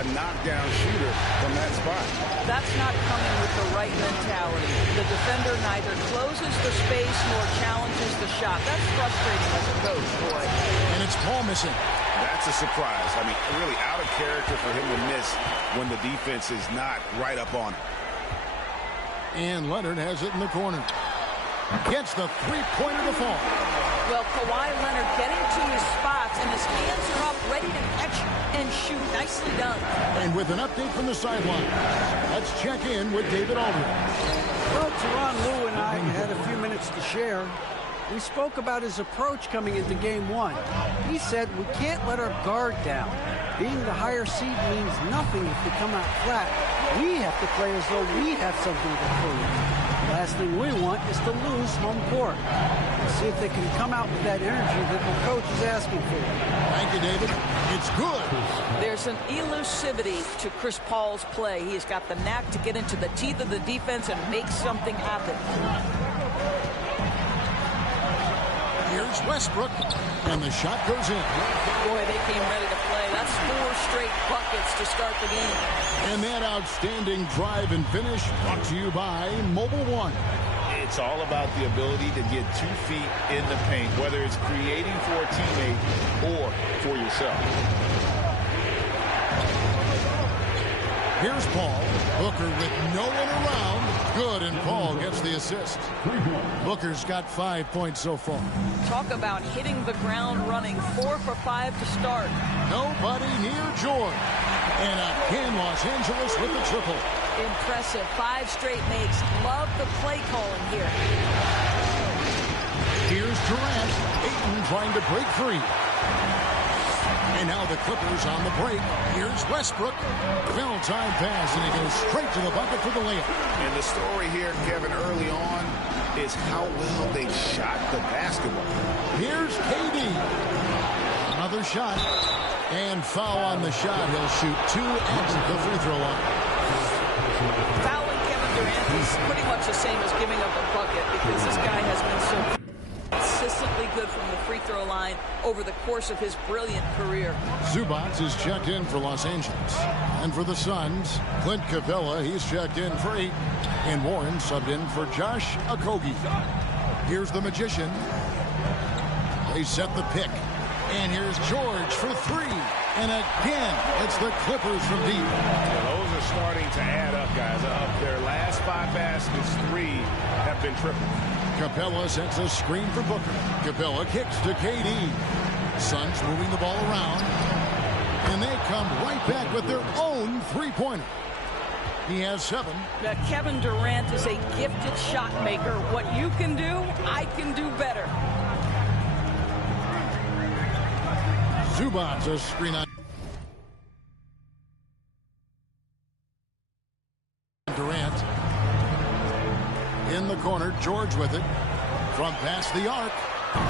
a knockdown shooter from that spot. That's not coming with the right mentality. The defender neither closes the space nor challenges the shot. That's frustrating as a coach, boy. And it's Paul missing. That's a surprise. I mean, really out of character for him to miss when the defense is not right up on him. And Leonard has it in the corner. Gets the three-pointer to fall. Well, Kawhi Leonard getting to his spots, and his hands are up, ready to catch and shoot. Nicely done. And with an update from the sideline, let's check in with David Aldridge. Well, Tyronn Lue and I had a few minutes to share. We spoke about his approach coming into game one. He said we can't let our guard down. Being the higher seed means nothing if they come out flat. We have to play as though we have something to prove. Last thing we want is to lose home court. We'll see if they can come out with that energy that the coach is asking for. Thank you, David. It's good. There's an elusivity to Chris Paul's play. He's got the knack to get into the teeth of the defense and make something happen. Here's Westbrook, and the shot goes in. Boy, they came ready to play. That's 4 straight buckets to start the game. And that outstanding drive and finish brought to you by Mobile One. It's all about the ability to get 2 feet in the paint, whether it's creating for a teammate or for yourself. Here's Paul. Booker with no one around. Good, and Paul gets the assist. Booker's got 5 points so far. Talk about hitting the ground running. 4 for 5 to start. Nobody near George. And again, Los Angeles with the triple. Impressive. 5 straight makes. Love the play calling here. Here's Durant. Ayton trying to break free. And now the Clippers on the break. Here's Westbrook. Foul time pass, and he goes straight to the bucket for the layup. And the story here, Kevin, early on is how well they shot the basketball. Here's KD. Another shot. And foul on the shot. He'll shoot 2 at the free throw line. Fouling Kevin Durant is pretty much the same as giving up a bucket because this guy has been so consistently good from the free throw line over the course of his brilliant career. Zubac is checked in for Los Angeles. And for the Suns, Clint Capella, he's checked in for 8. And Warren subbed in for Josh Okogie. Here's the Magician. They set the pick. And here's George for 3. And again, it's the Clippers from deep. Those are starting to add up, guys. Of their last 5 baskets, 3 have been triple. Capella sets a screen for Booker. Capella kicks to KD. Suns moving the ball around. And they come right back with their own three-pointer. He has 7. Now, Kevin Durant is a gifted shot maker. What you can do, I can do better. Zubac a screen on Durant. In the corner, George with it. From past the arc.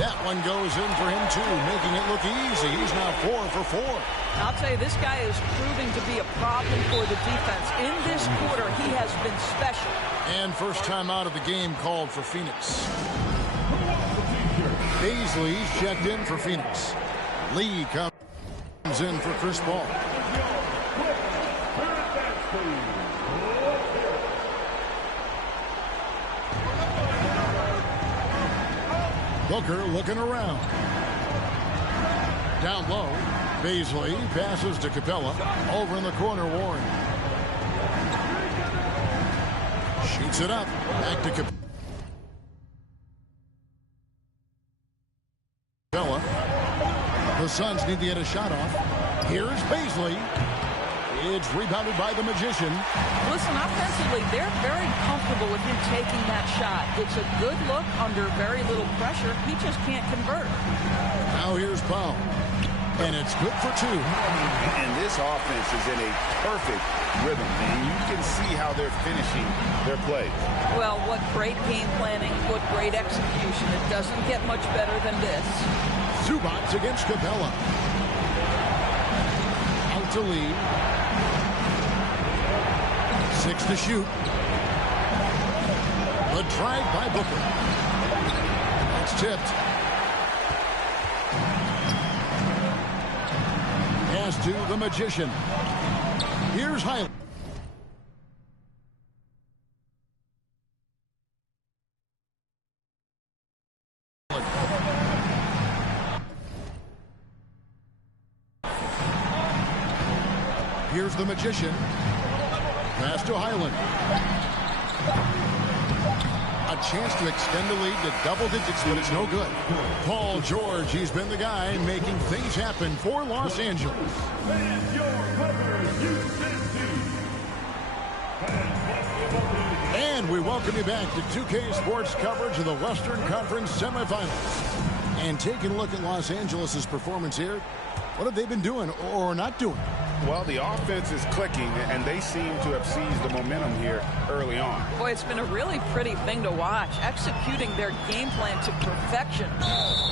That one goes in for him, too, making it look easy. He's now 4 for 4. I'll tell you, this guy is proving to be a problem for the defense. In this quarter, he has been special. And first time out of the game called for Phoenix. Baisley's checked in for Phoenix. Lee comes in for Chris Paul. Booker looking around. Down low. Baisley passes to Capella. Over in the corner, Warren. Shoots it up. Back to Capella. The Suns need to get a shot off. Here's Baisley. It's rebounded by the Magician. Listen, offensively, they're very comfortable with him taking that shot. It's a good look under very little pressure. He just can't convert. Now here's Powell. And it's good for 2. And this offense is in a perfect rhythm, and you can see how they're finishing their play. Well, what great game planning, what great execution. It doesn't get much better than this. Zubac against Capella. Out to Lee. 6 to shoot. The drive by Booker. It's tipped. Pass to the Magician. Here's Highland. Here's the Magician. Pass to Highland. A chance to extend the lead to double digits, but it's no good. Paul George, he's been the guy making things happen for Los Angeles. And we welcome you back to 2K Sports coverage of the Western Conference semifinals. And taking a look at Los Angeles' performance here, what have they been doing or not doing? Well, the offense is clicking, and they seem to have seized the momentum here early on. Boy, it's been a really pretty thing to watch, executing their game plan to perfection.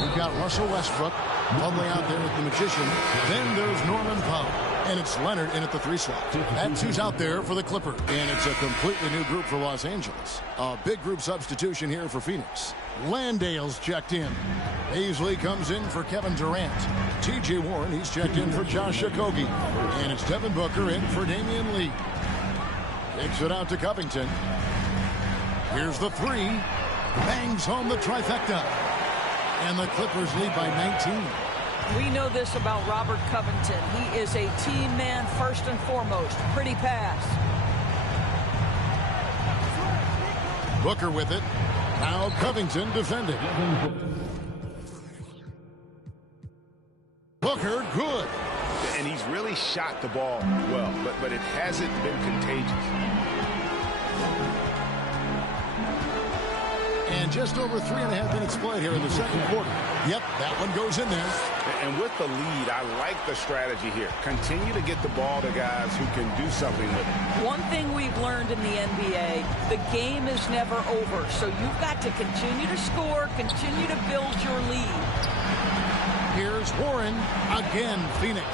We've got Russell Westbrook bubbling out there with the Magician. Then there's Norman Powell. And it's Leonard in at the 3 slot. That's who's out there for the Clippers. And it's a completely new group for Los Angeles. A big group substitution here for Phoenix. Landale's checked in. Paisley comes in for Kevin Durant. T.J. Warren, he's checked in for Josh Okogie. And it's Devin Booker in for Damian Lee. Kicks it out to Covington. Here's the 3. Bangs home the trifecta. And the Clippers lead by 19. We know this about Robert Covington. He is a team man first and foremost. Pretty pass. Booker with it. Now Covington defending. Booker, good. And he's really shot the ball well, but it hasn't been contagious. And just over 3.5 minutes played here in the second quarter. Yep, that one goes in there. And with the lead, I like the strategy here. Continue to get the ball to guys who can do something with it. One thing we've learned in the NBA, the game is never over. So you've got to continue to score, continue to build your lead. Here's Warren. Again, Phoenix.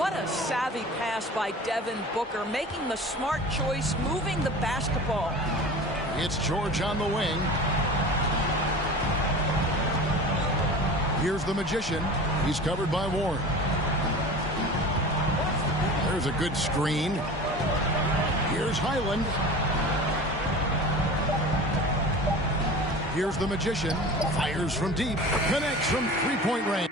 What a savvy pass by Devin Booker, making the smart choice, moving the basketball. It's George on the wing. Here's the Magician. He's covered by Warren. There's a good screen. Here's Highland. Here's the Magician. Fires from deep. Connects from three-point range.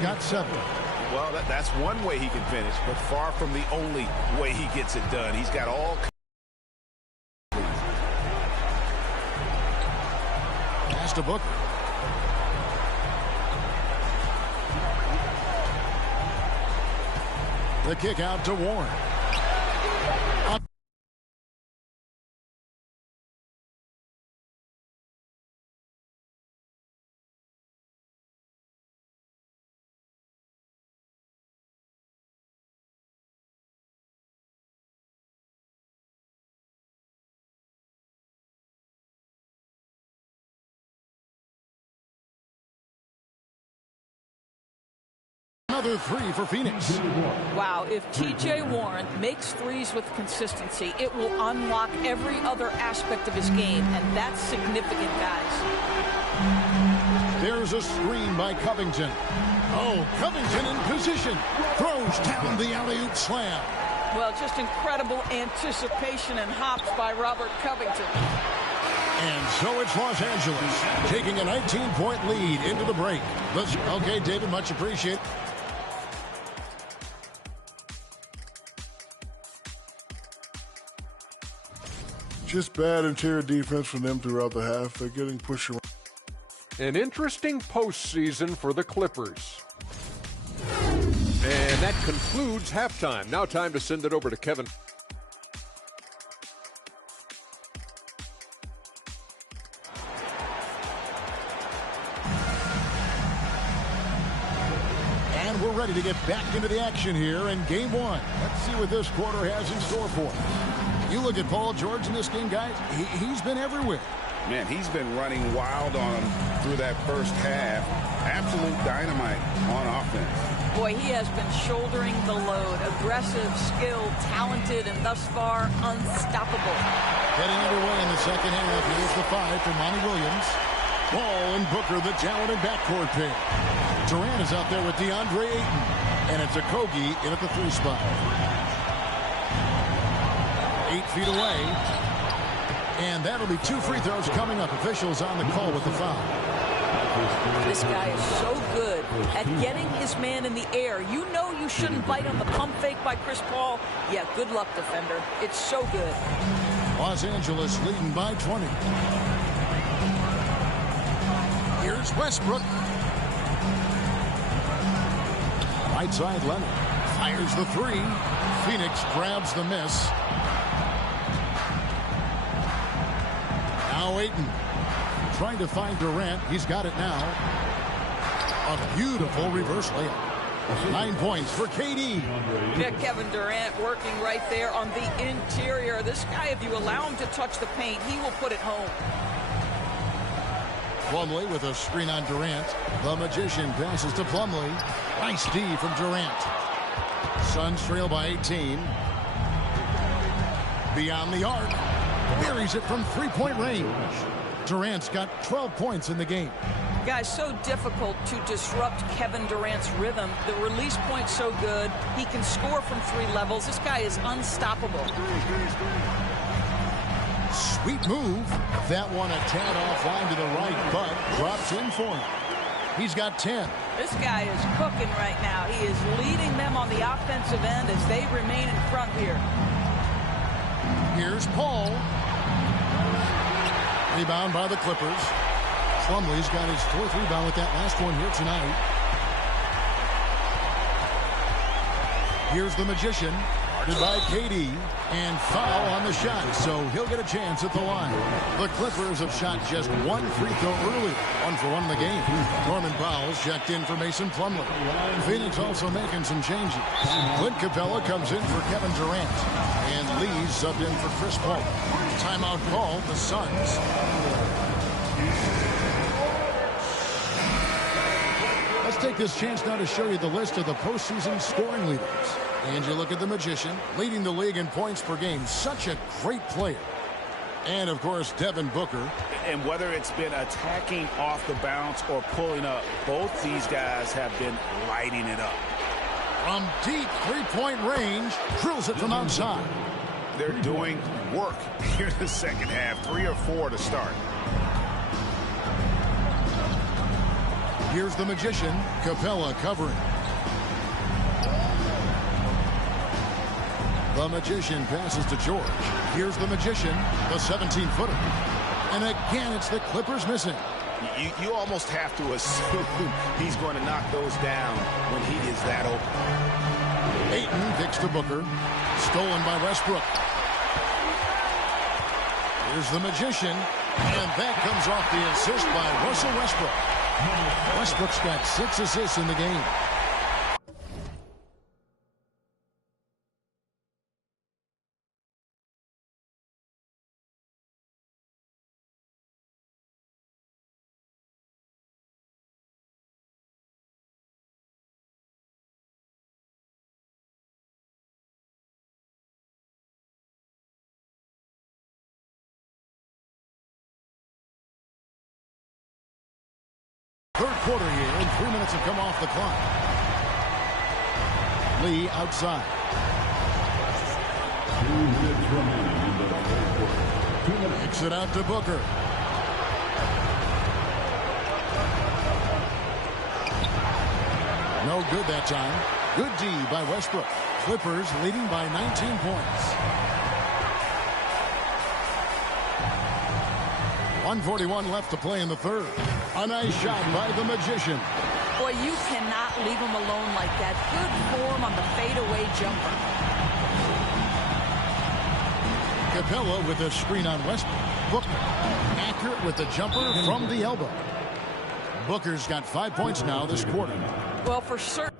Got 7. Well, that's one way he can finish, but far from the only way he gets it done. He's got all. Pass to Booker. The kick out to Warren. Another 3 for Phoenix. Wow, if T.J. Warren makes threes with consistency, it will unlock every other aspect of his game, and that's significant, guys. There's a screen by Covington. Oh, Covington in position. Throws down the alley-oop slam. Well, just incredible anticipation and hops by Robert Covington. And so it's Los Angeles taking a 19-point lead into the break. Okay, David, much appreciated. Just bad interior defense from them throughout the half. They're getting pushed around. An interesting postseason for the Clippers. And that concludes halftime. Now time to send it over to Kevin. And we're ready to get back into the action here in game 1. Let's see what this quarter has in store for him. You look at Paul George in this game, guys. He's been everywhere. Man, he's been running wild on him through that first half. Absolute dynamite on offense. Boy, he has been shouldering the load. Aggressive, skilled, talented, and thus far, unstoppable. Getting underway in the second half. Here's the 5 for Monty Williams. Ball in Devin Booker, the talented backcourt pair. Durant is out there with DeAndre Ayton. And it's Okogie in at the 3 spot. 8 feet away. And that'll be 2 free throws coming up. Officials on the call with the foul. This guy is so good at getting his man in the air. You know you shouldn't bite on the pump fake by Chris Paul. Yeah, good luck, defender. It's so good. Los Angeles leading by 20. Here's Westbrook. Right side, Leonard fires the 3. Phoenix grabs the miss. Now Ayton trying to find Durant. He's got it now. A beautiful reverse layup. 9 points for KD. Yeah, Kevin Durant working right there on the interior. This guy, if you allow him to touch the paint, he will put it home. Plumlee with a screen on Durant. The Magician passes to Plumlee. Nice D from Durant. Suns trail by 18. Beyond the arc. Buries it from 3-point range. Durant's got 12 points in the game. Guys, so difficult to disrupt Kevin Durant's rhythm. The release point's so good. He can score from 3 levels. This guy is unstoppable. Sweet move. That one a tad offline to the right, but drops in for him. He's got 10. This guy is cooking right now. He is leading them on the offensive end as they remain in front here. Here's Paul. Rebound by the Clippers. Plumlee's got his 4th rebound with that last one here tonight. Here's the Magician. Guarded by KD. And foul on the shot, so he'll get a chance at the line. The Clippers have shot just 1 free throw early. 1 for 1 in the game. Norman Powell's checked in for Mason Plumlee. Phoenix also making some changes. Clint Capella comes in for Kevin Durant. And Lee's subbed in for Chris Paul. Timeout called the Suns. Let's take this chance now to show you the list of the postseason scoring leaders. And you look at the Magician, leading the league in points per game. Such a great player. And, of course, Devin Booker. And whether it's been attacking off the bounce or pulling up, both these guys have been lighting it up. From deep 3-point range, drills it from outside. They're doing work here in the second half. 3 or 4 to start. Here's the Magician. Capella covering. The Magician passes to George. Here's the Magician, the 17-footer. And again, it's the Clippers missing. You almost have to assume he's going to knock those down when he is that open. Ayton kicks to Booker. Stolen by Westbrook. Here's the Magician. And that comes off the assist by Russell Westbrook. Westbrook's got 6 assists in the game. Third quarter here, and 3 minutes have come off the clock. Lee outside. 2 minutes remaining in the third quarter. Kicks it out to Booker. No good that time. Good D by Westbrook. Clippers leading by 19 points. 1:41 left to play in the third. A nice shot by the Magician. Boy, you cannot leave him alone like that. Good form on the fadeaway jumper. Capella with a screen on Westbrook. Booker accurate with the jumper from the elbow. Booker's got 5 points now this quarter. Well, for certain.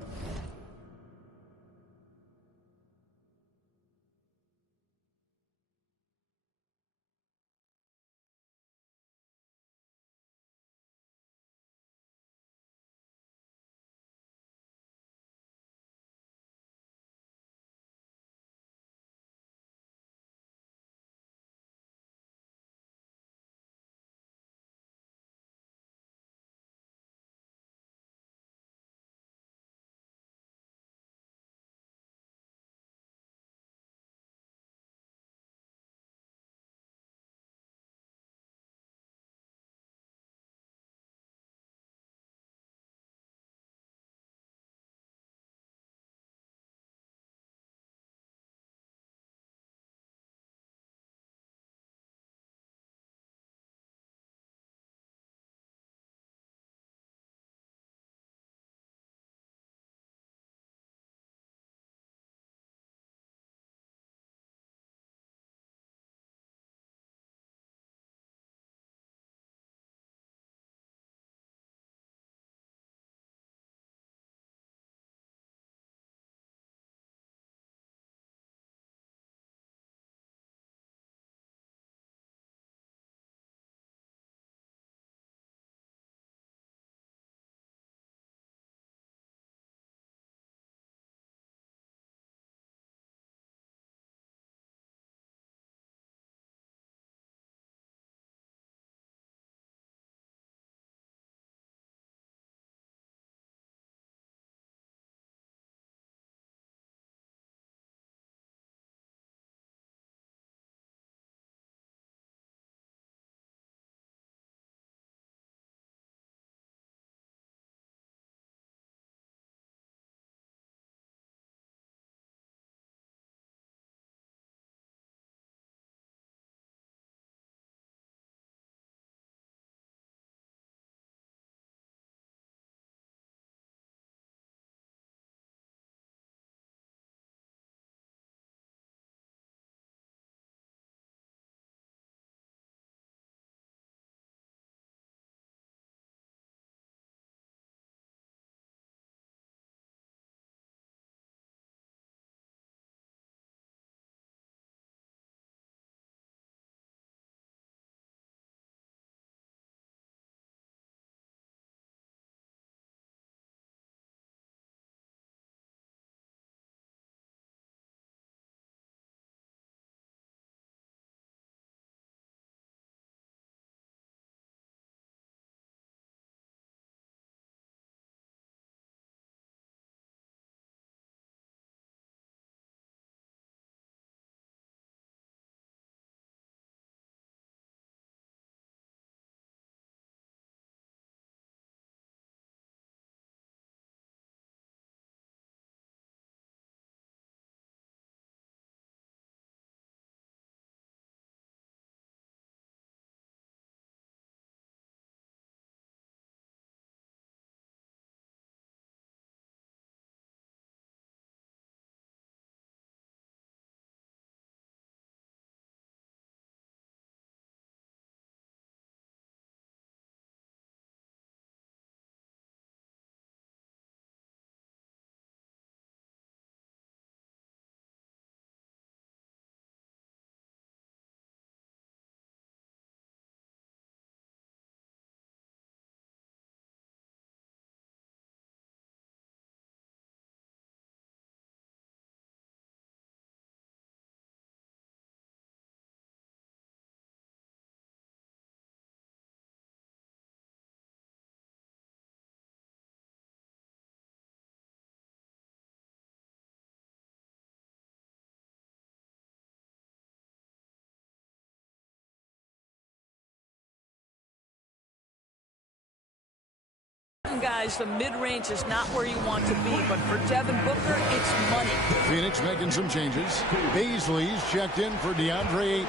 Guys, the mid-range is not where you want to be, but for Devin Booker, it's money. Phoenix making some changes. Beasley's checked in for DeAndre Ayton.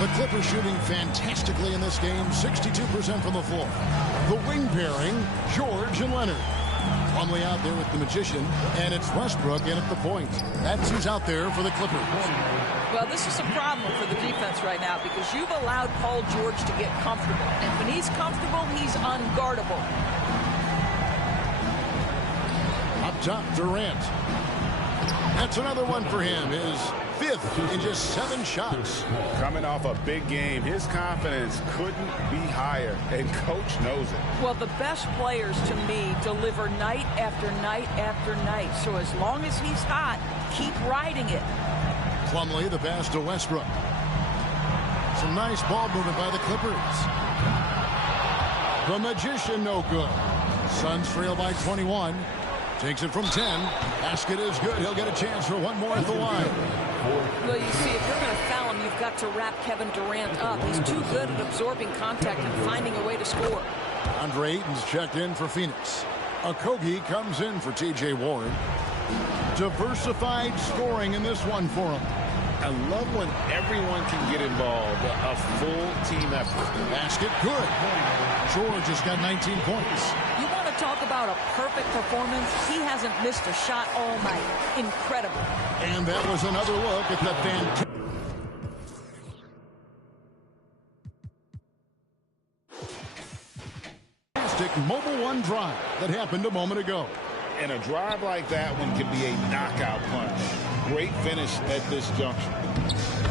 The Clippers shooting fantastically in this game, 62% from the floor. The wing pairing, George and Leonard. Plumlee out there with the Magician, and it's Westbrook in at the point. That's who's out there for the Clippers. Well, this is a problem for the defense right now because you've allowed Paul George to get comfortable. And when he's comfortable, he's unguardable. Up top, Durant. That's another one for him. His 5th in just 7 shots. Coming off a big game, his confidence couldn't be higher, and coach knows it. Well, the best players to me deliver night after night after night. So as long as he's hot, keep riding it. Plumlee, the pass to Westbrook. Some nice ball movement by the Clippers. The Magician, no good. Suns trail by 21. Takes it from 10. Basket is good. He'll get a chance for one more at the line. Well, you see, if you're going to foul him, you've got to wrap Kevin Durant up. He's too good at absorbing contact and finding a way to score. DeAndre Ayton's checked in for Phoenix. Okogie comes in for T.J. Warren. Diversified scoring in this one for him. I love when everyone can get involved. A full team effort. Basket good. George has got 19 points. You want to talk about a perfect performance? He hasn't missed a shot all night. Incredible. And that was another look at the fantastic Mobile One drive that happened a moment ago. And a drive like that one can be a knockout punch. Great finish at this junction.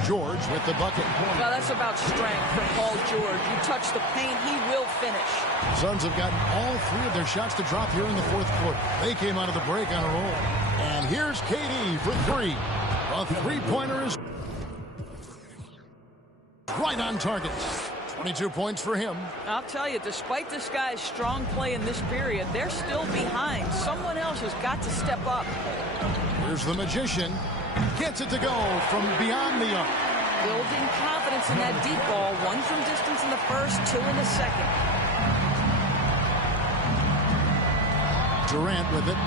George with the bucket. Well, that's about strength from Paul George. You touch the paint, he will finish. Suns have gotten all 3 of their shots to drop here in the 4th quarter. They came out of the break on a roll. And here's KD for 3. A 3-pointer is right on target. 22 points for him. I'll tell you, despite this guy's strong play in this period, they're still behind. Someone else has got to step up. Here's the Magician. Gets it to go from beyond the arc. Building confidence in that deep ball. 1 from distance in the first, 2 in the second. Durant with it.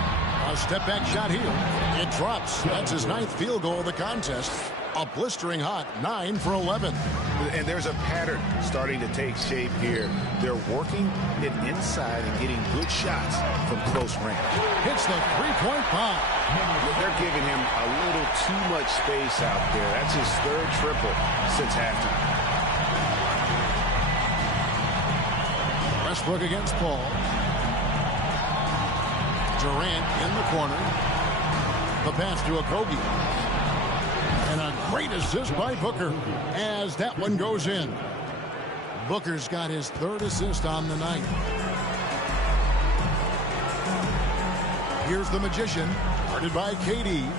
A step-back shot here. It drops. That's his 9th field goal of the contest. A blistering hot 9 for 11. And there's a pattern starting to take shape here. They're working it inside and getting good shots from close range. Hits the 3-point bomb. They're giving him a little too much space out there. That's his 3rd triple since halftime. Westbrook against Paul. Durant in the corner. The pass to Okogie. And a great assist by Booker as that one goes in. Booker's got his 3rd assist on the night. Here's the Magician, guarded by KD.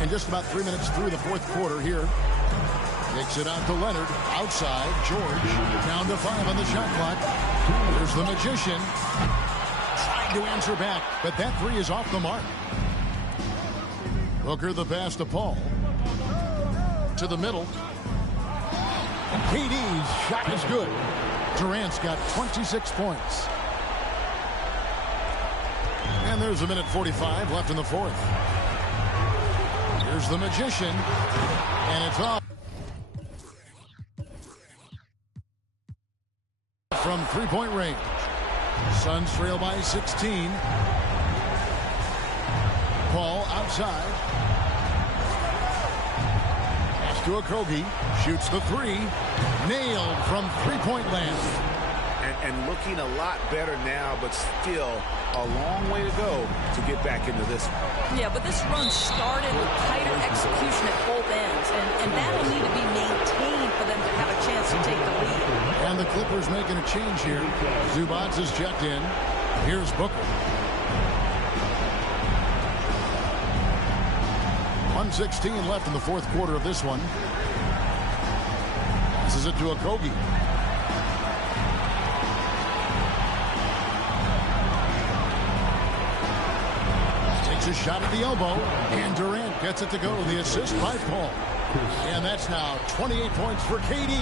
And just about 3 minutes through the 4th quarter here. Kicks it out to Leonard. Outside, George. Down to 5 on the shot clock. Here's the Magician. Trying to answer back, but that 3 is off the mark. Booker the pass to Paul. To the middle. KD's shot is good. Durant's got 26 points. And there's a minute 45 left in the 4th. Here's the Magician. And it's off. From 3-point range. Suns trail by 16. Paul outside. Pass to Okogie. Shoots the 3. Nailed from 3-point land. And looking a lot better now, but still a long way to go to get back into this one. Yeah, but this run started with tighter execution at both ends, and that'll need to be maintained for them to have a chance to take the lead. And the Clippers making a change here. Zubac is checked in. Here's Booker. 1:16 left in the 4th quarter of this one. Passes it to Okogie. It's a shot at the elbow, and Durant gets it to go. The assist by Paul. And that's now 28 points for KD.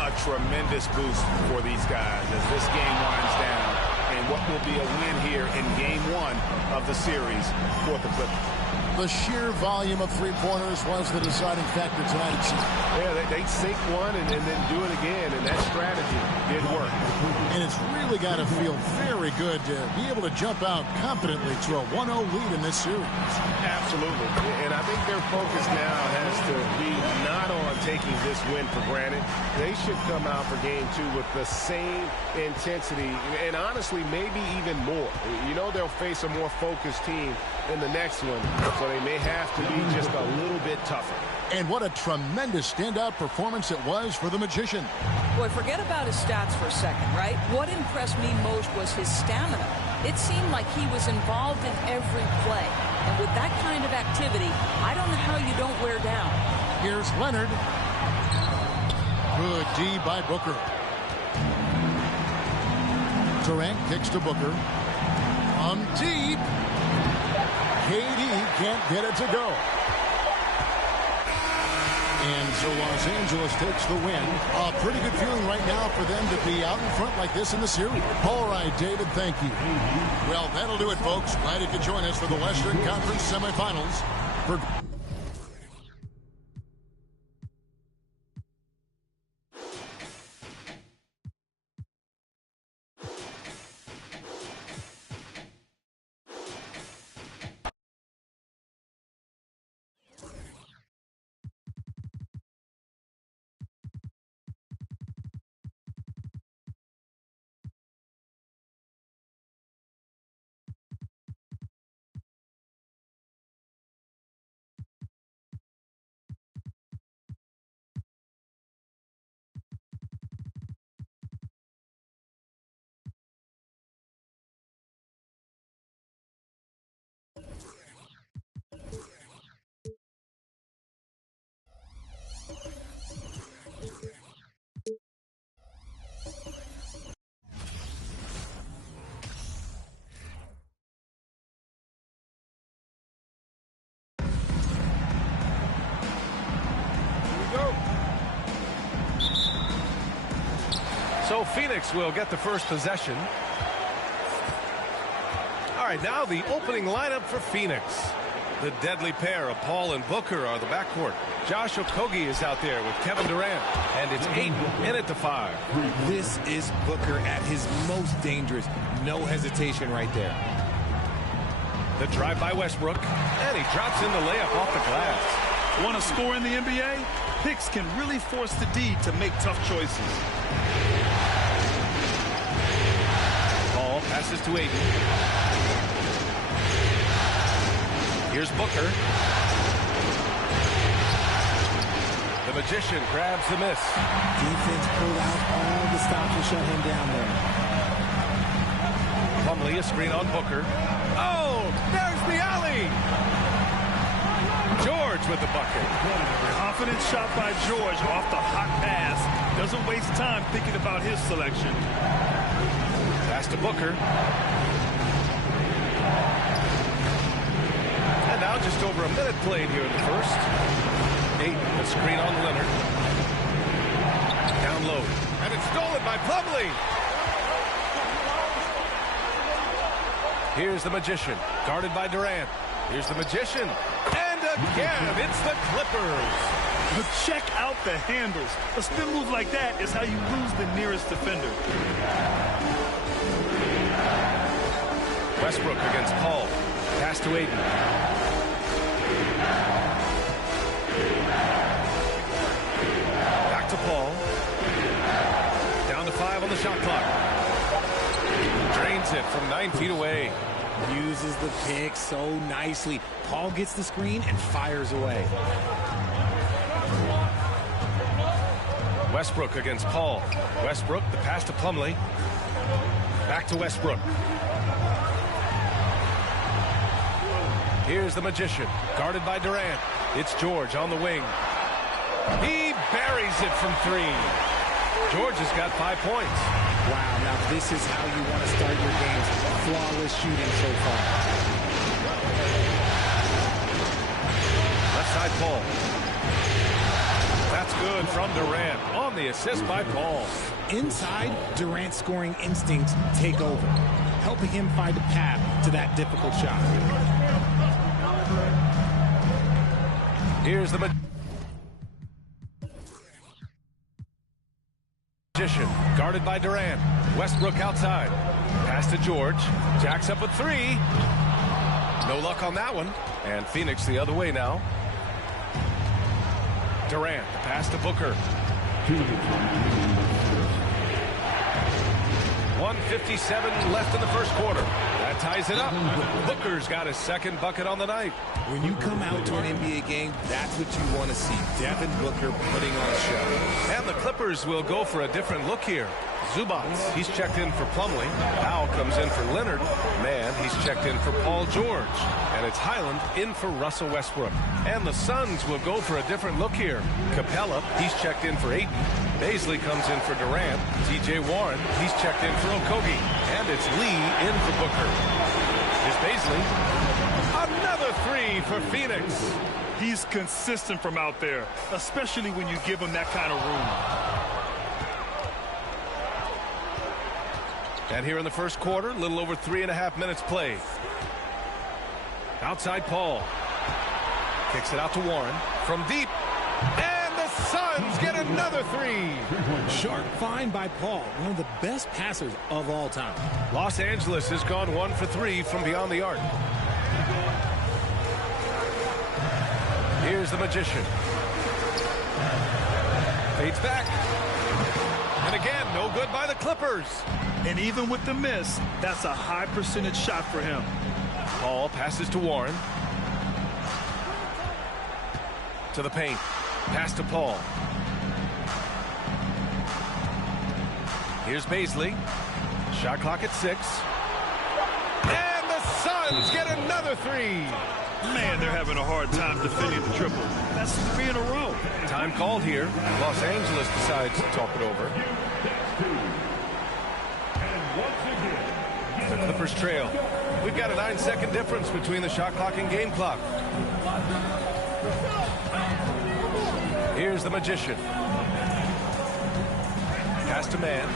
A tremendous boost for these guys as this game winds down. And what will be a win here in game 1 of the series for the Clippers. The sheer volume of three-pointers was the deciding factor tonight, it seemed. Yeah, they sink one and then do it again, and that strategy did work. And it's really got to feel very good to be able to jump out confidently to a 1-0 lead in this series. Absolutely. And I think their focus now has to be not on taking this win for granted. They should come out for game 2 with the same intensity and honestly maybe even more. You know they'll face a more focused team in the next one, so they may have to be just a little bit tougher. And what a tremendous standout performance it was for the Magician. Boy, forget about his stats for a second, right? What impressed me most was his stamina. It seemed like he was involved in every play. And with that kind of activity, I don't know how you don't wear down. Here's Leonard. Good D by Booker. Durant kicks to Booker. From deep. KD can't get it to go. And so Los Angeles takes the win. A pretty good feeling right now for them to be out in front like this in the series. All right, David, thank you. Well, that'll do it, folks. Glad you could join us for the Western Conference semifinals. So Phoenix will get the first possession. All right, now the opening lineup for Phoenix. The deadly pair of Paul and Booker are the backcourt. Josh Okogie is out there with Kevin Durant. And it's Ayton in it to 5. This is Booker at his most dangerous. No hesitation right there. The drive by Westbrook. And he drops in the layup off the glass. Want to score in the NBA? Picks can really force the D to make tough choices. Paul passes to Ayton. Here's Booker. The Magician grabs the miss. Defense pulled out all the stops to shut him down there. Plumlee, a screen on Booker. Oh, there's the alley. George with the bucket. Confident shot by George off the hot pass. Doesn't waste time thinking about his selection. Pass to Booker. And now just over a minute played here in the first. Ayton, a screen on Leonard. Down low. And it's stolen by Plumlee. Here's the Magician, guarded by Durant. Here's the Magician. And again, it's the Clippers. But check out the handles. A spin move like that is how you lose the nearest defender. Westbrook against Paul. Pass to Ayton. Back to Paul. Down to 5 on the shot clock. Drains it from 9 feet away. Uses the pick so nicely. Paul gets the screen and fires away. Westbrook against Paul. Westbrook, the pass to Plumlee. Back to Westbrook. Here's the Magician, guarded by Durant. It's George on the wing. He buries it from 3. George has got 5 points. Wow, now this is how you want to start your games. Flawless shooting so far. outside Paul. That's good from Durant on the assist by Paul. Inside, Durant's scoring instincts take over, helping him find a path to that difficult shot. Here's the magician, guarded by Durant. Westbrook outside. Pass to George. Jacks up a three. No luck on that one. And Phoenix the other way now. Durant, pass to Booker. 1:57 left in the first quarter. That ties it up. Booker's got his second bucket on the night. When you come out to an NBA game, that's what you want to see. Devin Booker putting on a show. And the Clippers will go for a different look here. Zubac, he's checked in for Plumlee. Powell comes in for Leonard. Mann, he's checked in for Paul George. And it's Highland in for Russell Westbrook. And the Suns will go for a different look here. Capella, he's checked in for Ayton. Baisley comes in for Durant. T.J. Warren, he's checked in for Okogie. And it's Lee in for Booker. Here's Baisley. Another three for Phoenix. He's consistent from out there, especially when you give him that kind of room. And here in the first quarter, a little over 3.5 minutes played. Outside Paul. Kicks it out to Warren. From deep. And the Suns get another three. Sharp find by Paul, one of the best passers of all time. Los Angeles has gone 1 for 3 from beyond the arc. Here's the magician. Fades back. And again, no good by the Clippers. And even with the miss, that's a high percentage shot for him. Paul passes to Warren. To the paint. Pass to Paul. Here's Baisley. Shot clock at 6. And the Suns get another three. Man, they're having a hard time defending the triple. That's 3 in a row. Time called here. Los Angeles decides to talk it over. The Clippers trail. We've got a 9-second difference between the shot clock and game clock. Here's the magician. Pass to Mann.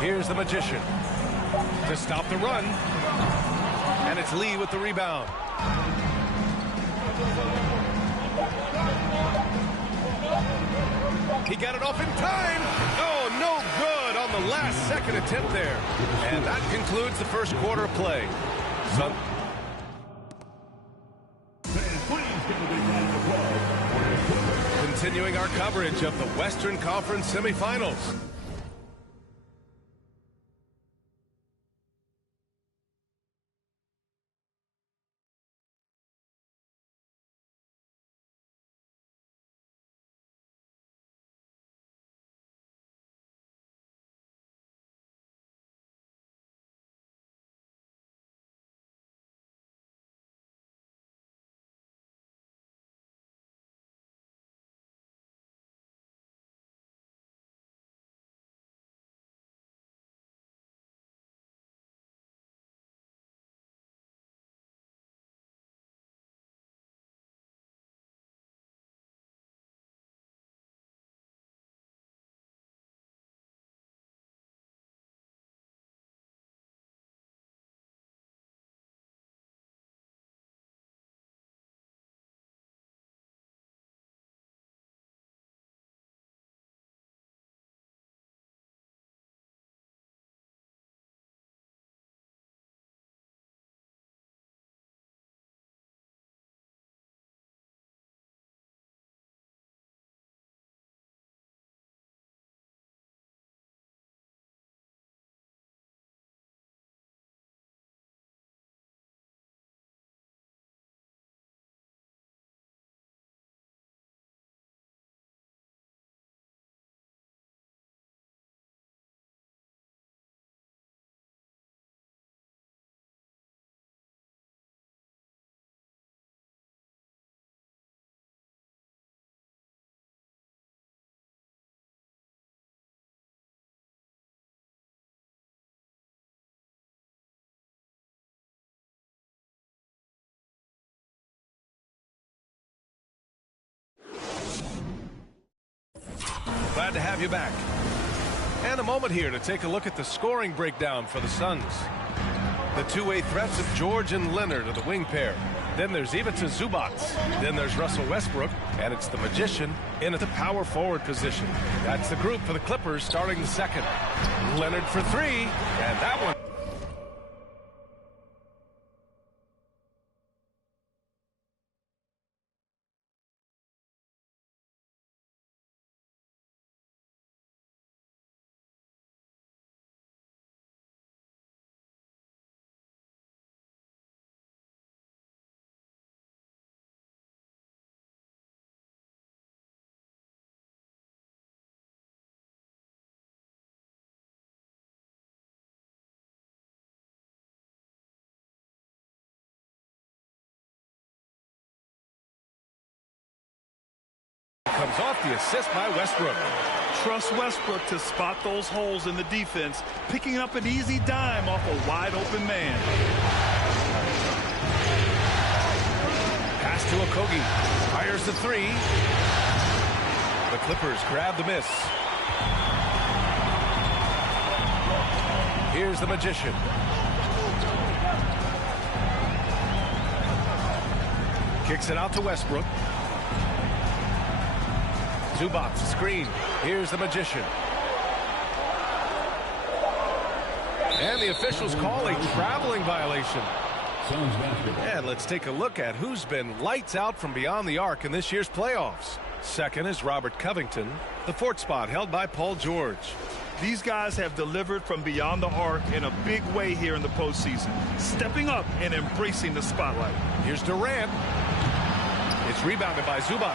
Here's the magician. To stop the run. And it's Lee with the rebound. He got it off in time. Oh, no good on the last second attempt there. And that concludes the first quarter of play. Continuing our coverage of the Western Conference semifinals. Glad to have you back. And a moment here to take a look at the scoring breakdown for the Suns. The two-way threats of George and Leonard are the wing pair. Then there's Ivica Zubac. Then there's Russell Westbrook. And it's the Magician in at the power forward position. That's the group for the Clippers starting the second. Leonard for three. And that one. Comes off the assist by Westbrook. Trust Westbrook to spot those holes in the defense, picking up an easy dime off a wide open man. Pass to Okogie. Fires the three. The Clippers grab the miss. Here's the Magician. Kicks it out to Westbrook. Zubac screen. Here's the Magician. And the officials call a traveling violation. And let's take a look at who's been lights out from beyond the arc in this year's playoffs. Second is Robert Covington. The fourth spot held by Paul George. These guys have delivered from beyond the arc in a big way here in the postseason, stepping up and embracing the spotlight. Here's Durant. It's rebounded by Zubac.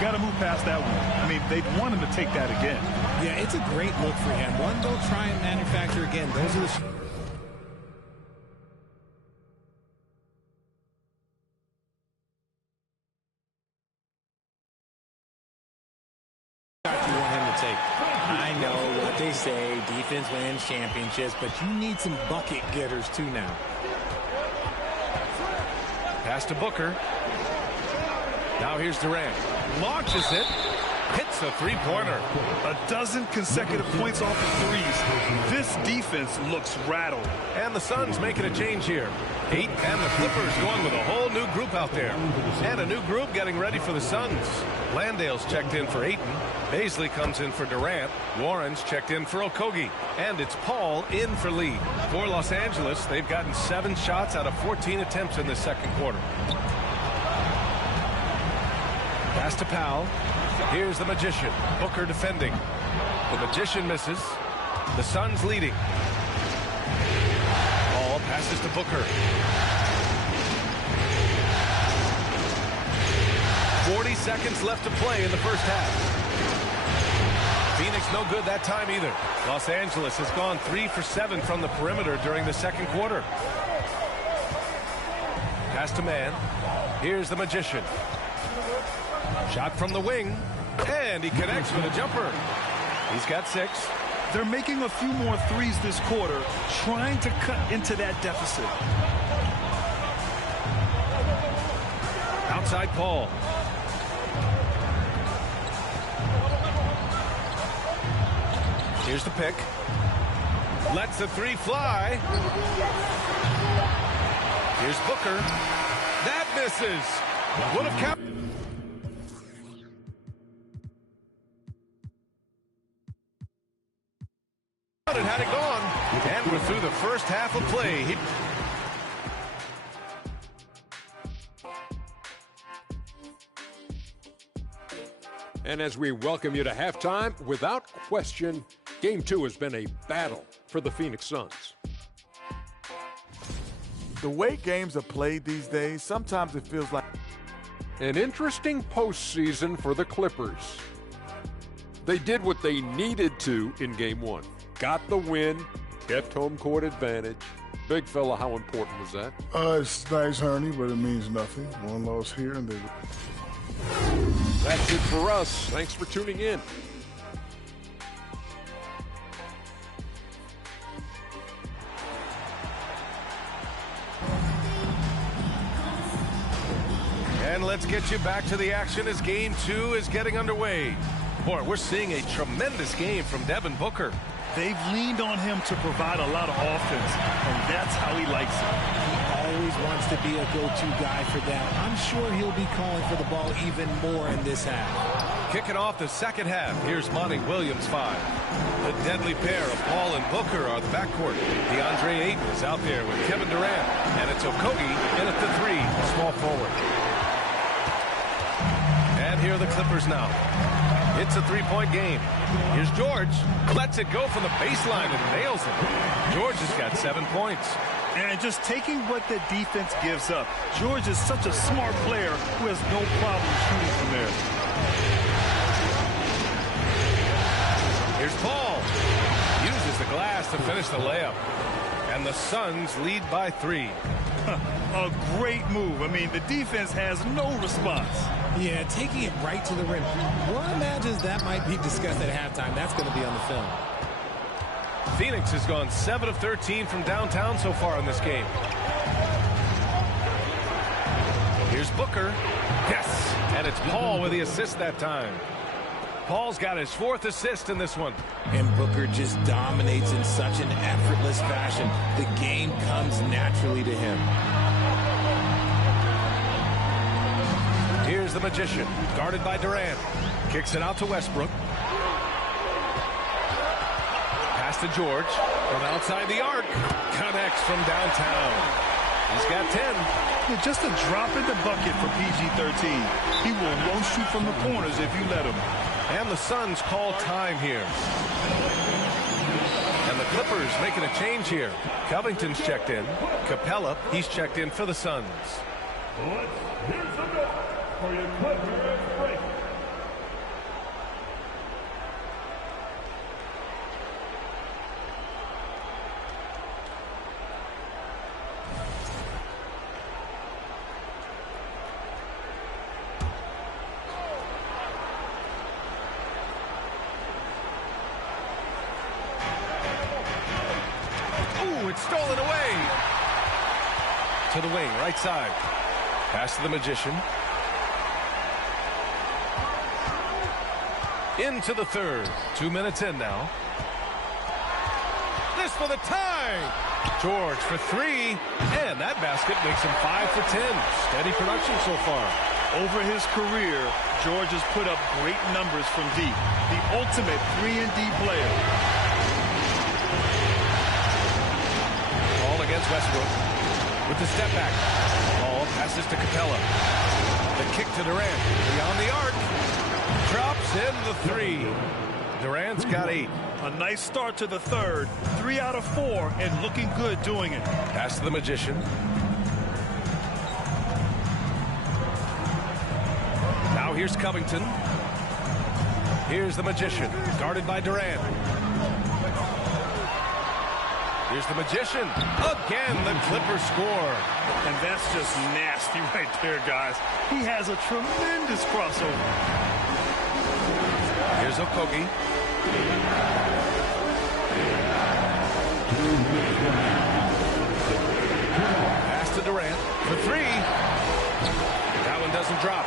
Got to move past that one. I mean, they'd want him to take that again. Yeah, it's a great look for him. One they'll try and manufacture again. Those are the... You want him to take. I know what they say, defense wins championships, but you need some bucket getters too now. Pass to Booker. Now here's Durant. Launches it. Hits a three-pointer. A dozen consecutive points off the threes. This defense looks rattled. And the Suns making a change here. 8 and the Clippers going with a whole new group out there. And a new group getting ready for the Suns. Landale's checked in for Ayton. Baisley comes in for Durant. Warren's checked in for Okogie. And it's Paul in for Lee. For Los Angeles, they've gotten 7 shots out of 14 attempts in the second quarter. Pass to Powell. Here's the Magician. Booker defending. The Magician misses. The Suns leading. Ball passes to Booker. 40 seconds left to play in the first half. Phoenix no good that time either. Los Angeles has gone 3 for 7 from the perimeter during the second quarter. Pass to man. Here's the Magician. Shot from the wing, and he connects with a jumper. He's got 6. They're making a few more threes this quarter, trying to cut into that deficit. Outside Paul. Here's the pick. Lets the three fly. Here's Booker. That misses. Would have kept. Had it gone, and we're through the first half of play. And as we welcome you to halftime, without question, Game 2 has been a battle for the Phoenix Suns. The way games are played these days, sometimes it feels like an interesting postseason for the Clippers. They did what they needed to in Game 1. Got the win, kept home court advantage. Big fella, how important was that? It's nice, Ernie, but it means nothing. One loss here and they... That's it for us. Thanks for tuning in. And let's get you back to the action as Game 2 is getting underway. Boy, we're seeing a tremendous game from Devin Booker. They've leaned on him to provide a lot of offense, and that's how he likes it. He always wants to be a go-to guy for them. I'm sure he'll be calling for the ball even more in this half. Kicking off the second half, here's Monty Williams 5. The deadly pair of Paul and Booker are the backcourt. DeAndre Ayton is out there with Kevin Durant, and it's Okogie in at the 3, small forward. And here are the Clippers now. It's a three-point game. Here's George. Lets it go from the baseline and nails it. George has got 7 points. And just taking what the defense gives up. George is such a smart player who has no problem shooting from there. Here's Paul. Uses the glass to finish the layup. And the Suns lead by 3. A great move. I mean, the defense has no response. Yeah, taking it right to the rim. One imagines that might be discussed at halftime. That's going to be on the film. Phoenix has gone 7 of 13 from downtown so far in this game. Here's Booker. Yes, and it's Paul with the assist that time. Paul's got his 4th assist in this one. And Booker just dominates in such an effortless fashion. The game comes naturally to him. Here's the Magician, guarded by Durant. Kicks it out to Westbrook. Pass to George from outside the arc. Connects from downtown. He's got 10. Just a drop in the bucket for PG-13. He will roast you from the corners if you let him. And the Suns call time here. And the Clippers making a change here. Covington's checked in. Capella, he's checked in for the Suns. Here's the goal for your Clippers break. Stolen away. To the wing, right side. Pass to the Magician. Into the third. 2 minutes in now. This for the tie. George for 3. And that basket makes him 5 for 10. Steady production so far. Over his career, George has put up great numbers from deep. The ultimate 3-and-D player. Against Westbrook with the step back. Ball passes to Capella. The kick to Durant. Beyond the arc. Drops in the 3. Durant's got 8. A nice start to the third. 3 out of 4 and looking good doing it. Pass to the Magician. Now here's Covington. Here's the Magician. Guarded by Durant. Here's the Magician. Again, the Clippers score. And that's just nasty right there, guys. He has a tremendous crossover. Here's Okogie. Pass to Durant for 3. That one doesn't drop.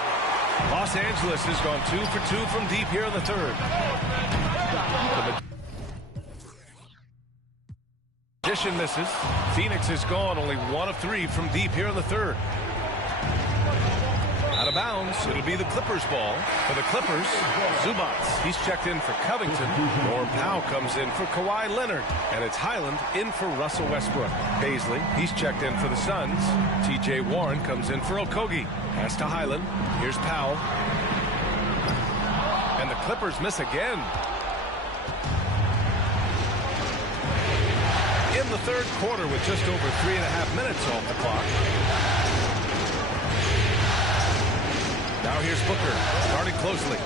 Los Angeles has gone 2 for 2 from deep here in the third. Magician misses. Phoenix is gone only 1 of 3 from deep here in the third. Out of bounds. It'll be the Clippers ball. For the Clippers, Zubats. He's checked in for Covington. Norm Powell comes in for Kawhi Leonard. And it's Highland in for Russell Westbrook. Paisley, he's checked in for the Suns. T.J. Warren comes in for Okogie. Pass to Highland. Here's Powell. And the Clippers miss again. In the third quarter with just over 3.5 minutes off the clock. Now here's Booker, guarded closely.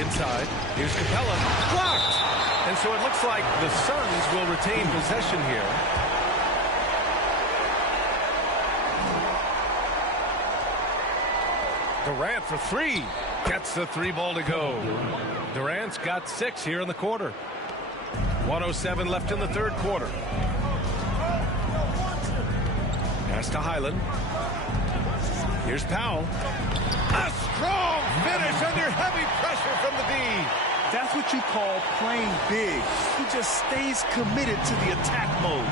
Inside, here's Capella, blocked! And so it looks like the Suns will retain possession here. Durant for 3. Gets the 3 ball to go. Durant's got 6 here in the quarter. 1:07 left in the third quarter. Pass to Highland. Here's Powell. A strong finish under heavy pressure from the D. That's what you call playing big. He just stays committed to the attack mode.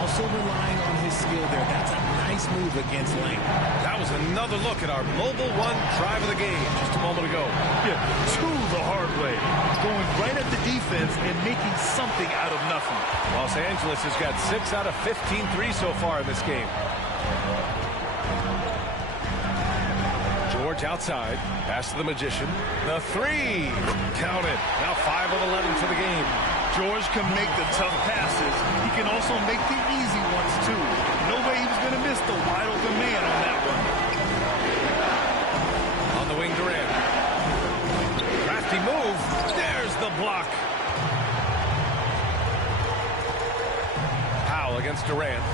Also relying on his skill there. That's a nice move against length. That was another look at our Mobile One drive of the game just a moment ago. Yeah, to the hard way. Going right at the defense and making something out of nothing. Los Angeles has got 6 out of 15 threes so far in this game. George outside. Pass to the Magician. The 3. Count it. Now 5 of 11 for the game. George can make the tough passes. He can also make the easy ones, too. No way he was going to miss the wide open man on that one. On the wing, Durant. Crafty move. There's the block. Powell against Durant.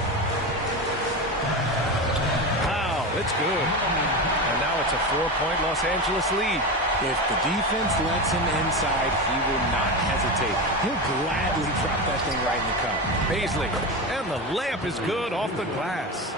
Powell. It's good. And now it's a 4-point Los Angeles lead. If the defense lets him inside, he will not hesitate. He'll gladly drop that thing right in the cup. Baisley. And the layup is good off the glass.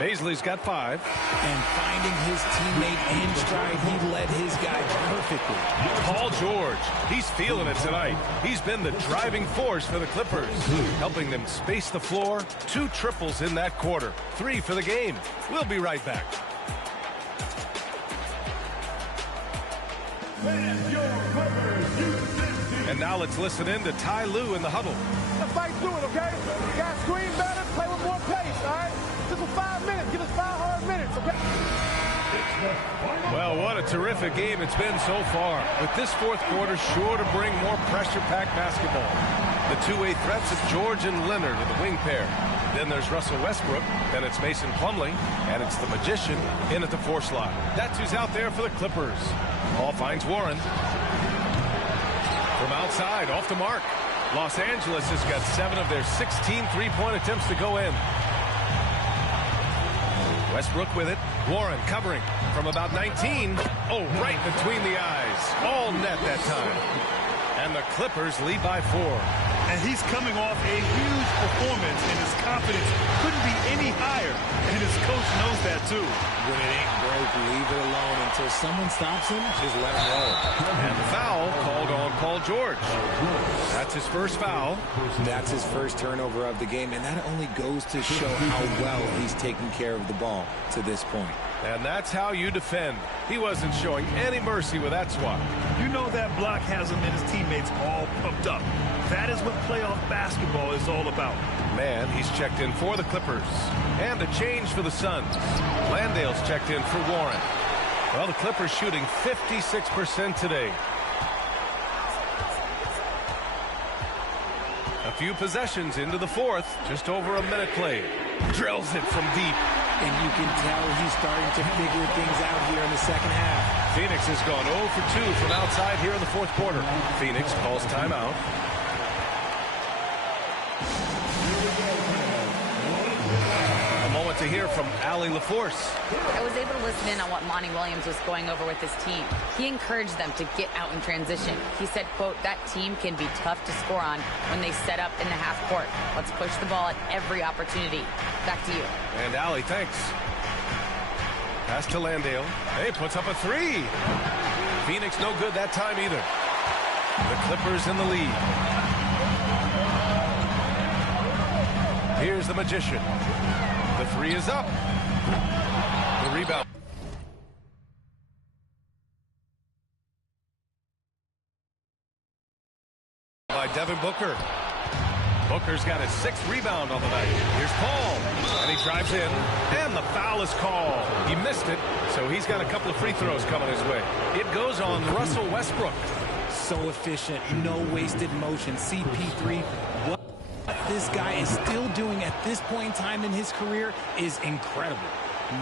Baisley's got 5. And finding his teammate in stride, he led his guy perfectly. Paul George. He's feeling it tonight. He's been the driving force for the Clippers, helping them space the floor. 2 triples in that quarter. 3 for the game. We'll be right back. And now let's listen in to Ty Lue in the huddle. Let's fight through it, okay? You got to screen better, play with more pace, all right? This was 5 minutes. Give us 5 hard minutes, okay? Well, what a terrific game it's been so far. With this fourth quarter sure to bring more pressure-packed basketball. The two-way threats of George and Leonard are the wing pair. Then there's Russell Westbrook. Then it's Mason Plumlee. And it's the Magician in at the 4 slot. That's who's out there for the Clippers. Ball finds Warren. From outside, off the mark. Los Angeles has got 7 of their 16 three-point attempts to go in. Westbrook with it. Warren covering from about 19. Oh, right between the eyes. All net that time. And the Clippers lead by 4. And he's coming off a huge performance, and his confidence couldn't be any higher. And his coach knows that, too. When it ain't broke, leave it alone. Until someone stops him, just let him roll. And the foul called on Paul George. That's his first foul. That's his first turnover of the game, and that only goes to show how well he's taking care of the ball to this point. And that's how you defend. He wasn't showing any mercy with that swat. You know that block has him and his teammates all pumped up. That is what playoff basketball is all about. Man, he's checked in for the Clippers. And a change for the Suns. Landale's checked in for Warren. Well, the Clippers shooting 56% today. A few possessions into the fourth. Just over a minute played. Drills it from deep. And you can tell he's starting to figure things out here in the second half. Phoenix has gone 0 for 2 from outside here in the fourth quarter. Phoenix calls timeout. A moment to hear from Allie LaForce. I was able to listen in on what Monty Williams was going over with his team. He encouraged them to get out in transition. He said, quote, that team can be tough to score on when they set up in the half court. Let's push the ball at every opportunity. Back to you. And Allie, thanks. Pass to Landale. Hey, puts up a 3. Phoenix no good that time either. The Clippers in the lead. Here's the Magician. The 3 is up. The rebound. By Devin Booker. Booker's got his 6th rebound on the night. Here's Paul. And he drives in. And the foul is called. He missed it, so he's got a couple of free throws coming his way. It goes on Russell Westbrook. So efficient. No wasted motion. CP3. What this guy is still doing at this point in time in his career is incredible.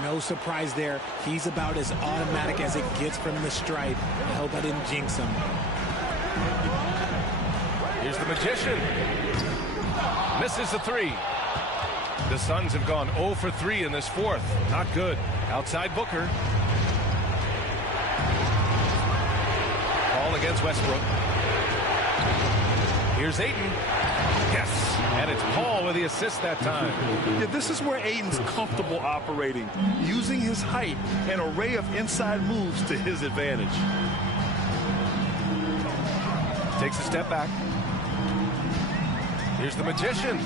No surprise there. He's about as automatic as it gets from the stripe. I hope I didn't jinx him. Here's the Magician. Misses the 3. The Suns have gone 0 for 3 in this fourth. Not good. Outside Booker. Ball against Westbrook. Here's Ayton. Yes, and it's Paul with the assist that time. Yeah, this is where Ayton's comfortable operating, using his height and array of inside moves to his advantage. Takes a step back. Here's the magician.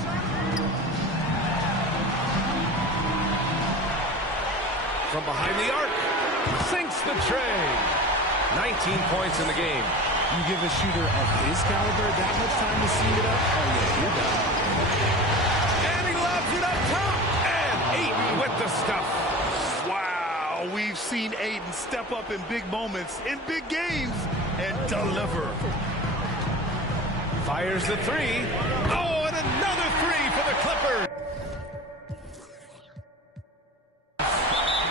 From behind the arc, sinks the tray. 19 points in the game. You give a shooter of his caliber that much time to see it up? Oh, yeah, you're done. And he lobs it up top. And Ayton with the stuff. Wow, we've seen Ayton step up in big moments, in big games, and deliver. Fires the three. Oh, and another three for the Clippers.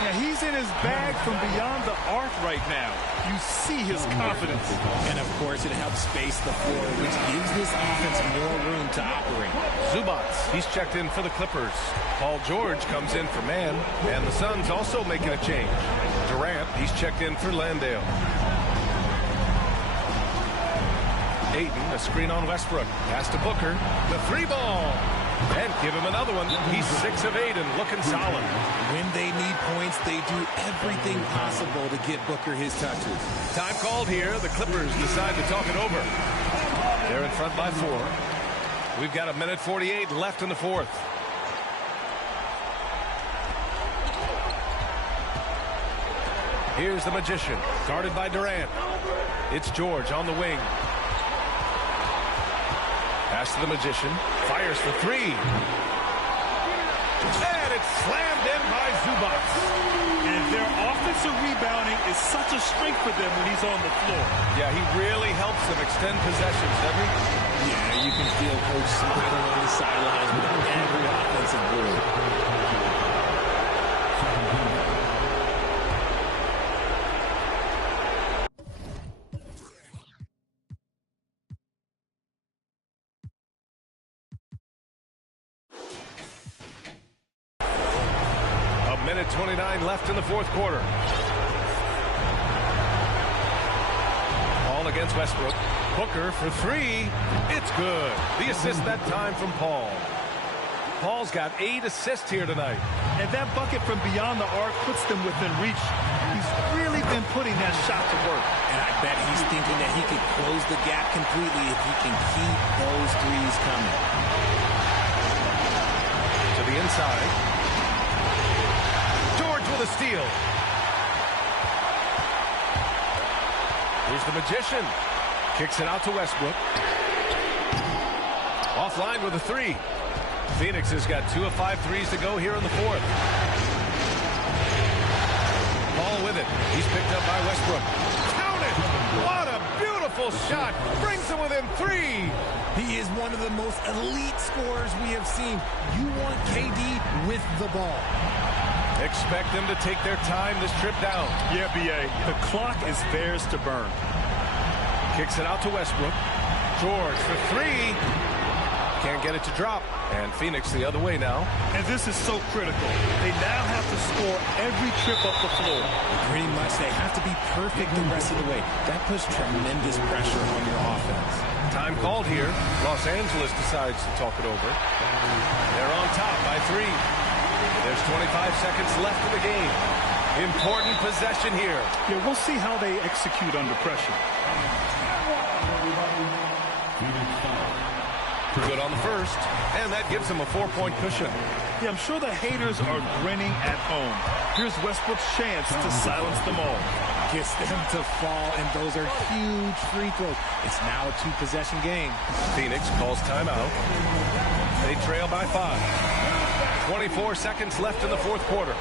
Yeah, he's in his bag from beyond the arc right now. You see his confidence. And, of course, it helps space the floor, which gives this offense more room to operate. Zubac, he's checked in for the Clippers. Paul George comes in for Man, and the Suns also making a change. Durant, he's checked in for Landale. Ayton, a screen on Westbrook. Pass to Booker. The three ball. And give him another one. He's 6 of 8 and looking solid. When they need points, they do everything possible to get Booker his touches. Time called here. The Clippers decide to talk it over. They're in front by 4. We've got 1:48 left in the fourth. Here's the magician, guarded by Durant. It's George on the wing. Pass to the magician. Fires for 3. And it's slammed in by Zubac. And their offensive rebounding is such a strength for them when he's on the floor. Yeah, he really helps them extend possessions, doesn't he? Yeah, you can feel Coach smiling on the sidelines with every offensive board. Minute 29 left in the fourth quarter. Paul against Westbrook. Booker for 3. It's good. The assist that time from Paul. Paul's got 8 assists here tonight. And that bucket from beyond the arc puts them within reach. He's really been putting that shot to work. And I bet he's thinking that he could close the gap completely if he can keep those threes coming. To the inside. With a steal. Here's the magician. Kicks it out to Westbrook. Offline with a 3. Phoenix has got 2 of 5 threes to go here in the fourth. Paul with it. He's picked up by Westbrook. Count it! What a beautiful shot. Brings him within 3. He is one of the most elite scorers we have seen. You want KD with the ball. Expect them to take their time this trip down. Yeah, B.A. The clock is theirs to burn. Kicks it out to Westbrook. George for 3. Can't get it to drop. And Phoenix the other way now. And this is so critical. They now have to score every trip up the floor. Pretty much they have to be perfect the rest of the way. That puts tremendous pressure on your offense. Time called here. Los Angeles decides to talk it over. They're on top by 3. There's 25 seconds left in the game. Important possession here. Yeah, we'll see how they execute under pressure. Good on the first, and that gives them a 4-point cushion. Yeah, I'm sure the haters are grinning at home. Here's Westbrook's chance to silence them all. Gets them to fall, and those are huge free throws. It's now a 2-possession game. Phoenix calls timeout. They trail by 5. 24 seconds left in the fourth quarter.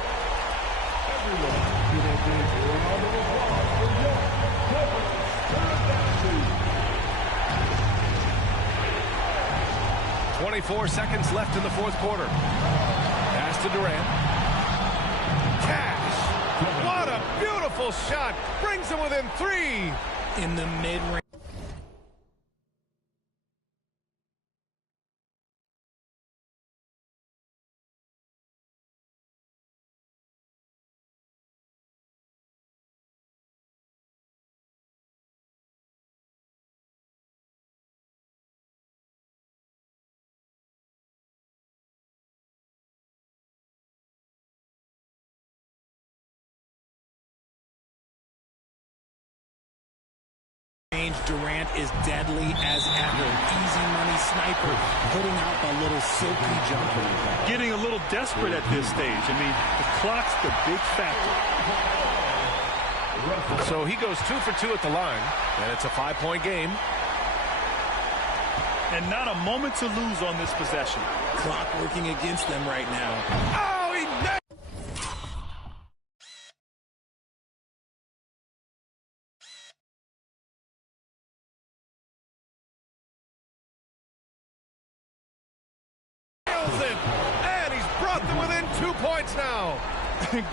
24 seconds left in the fourth quarter. Pass to Durant. Cash. What a beautiful shot. Brings them within 3. In the mid-range. Durant is deadly as ever. Easy money sniper, putting out a little silky jumper. Getting a little desperate at this stage. I mean, the clock's the big factor. So he goes 2 for 2 at the line, and it's a 5-point game. And not a moment to lose on this possession. Clock working against them right now. Oh, he nails it, and he's brought them within 2 points now.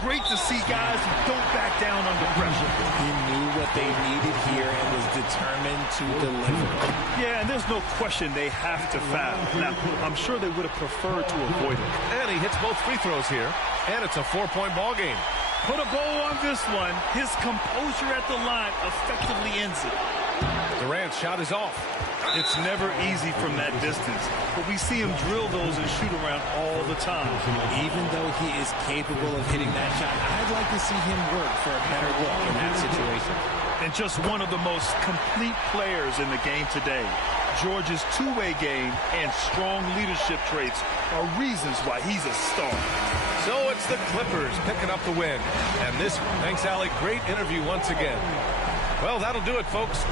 Great to see guys who don't back down under pressure. He knew what they needed here and was determined to deliver. Yeah, and there's no question they have to foul. Now, I'm sure they would have preferred to avoid it. And he hits both free throws here, and it's a 4-point ball game. Put a bow on this one. His composure at the line effectively ends it. Durant's shot is off. It's never easy from that distance, but we see him drill those and shoot around all the time. Even though he is capable of hitting that shot, I'd like to see him work for a better look in that situation. And just one of the most complete players in the game today. George's two-way game and strong leadership traits are reasons why he's a star. So it's the Clippers picking up the win. And this, thanks, Allie, great interview once again. Well, that'll do it, folks.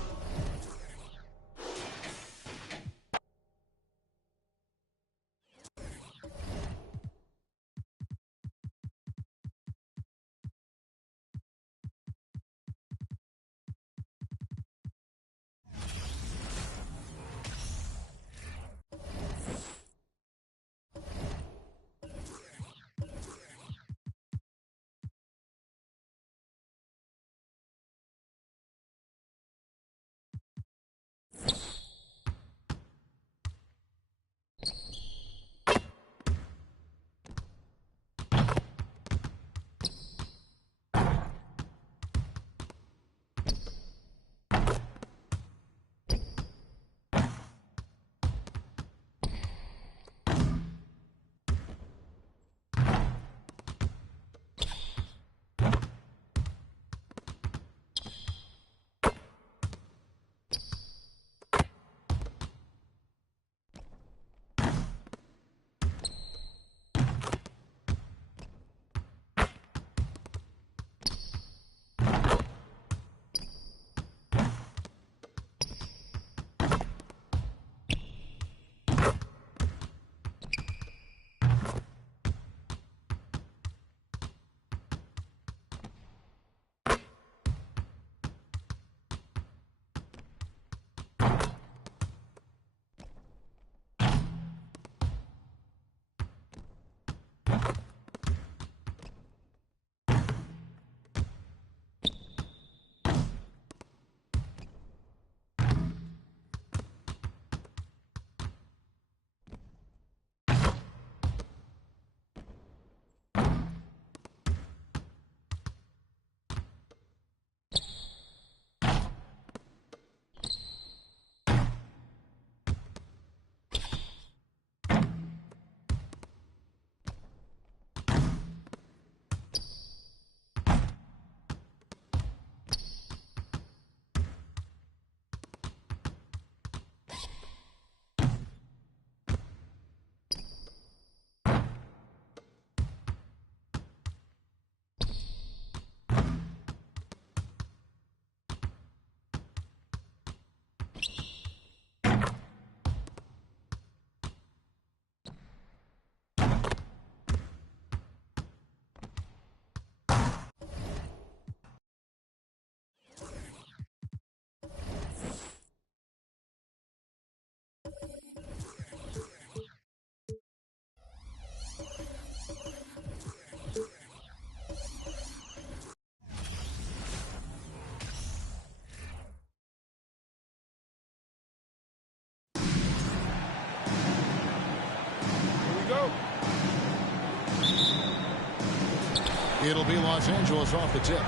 It'll be Los Angeles off the tip.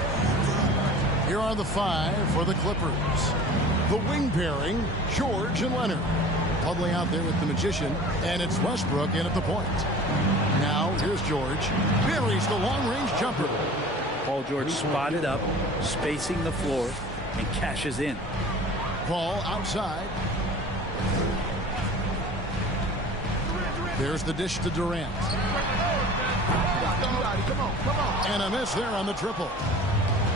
Here are the 5 for the Clippers. The wing pairing, George and Leonard. Huddling out there with the Magician, and it's Westbrook in at the point. Now, here's George. Buries the long-range jumper. Paul George spotted up, spacing the floor, and cashes in. Ball outside. There's the dish to Durant. And a miss there on the triple.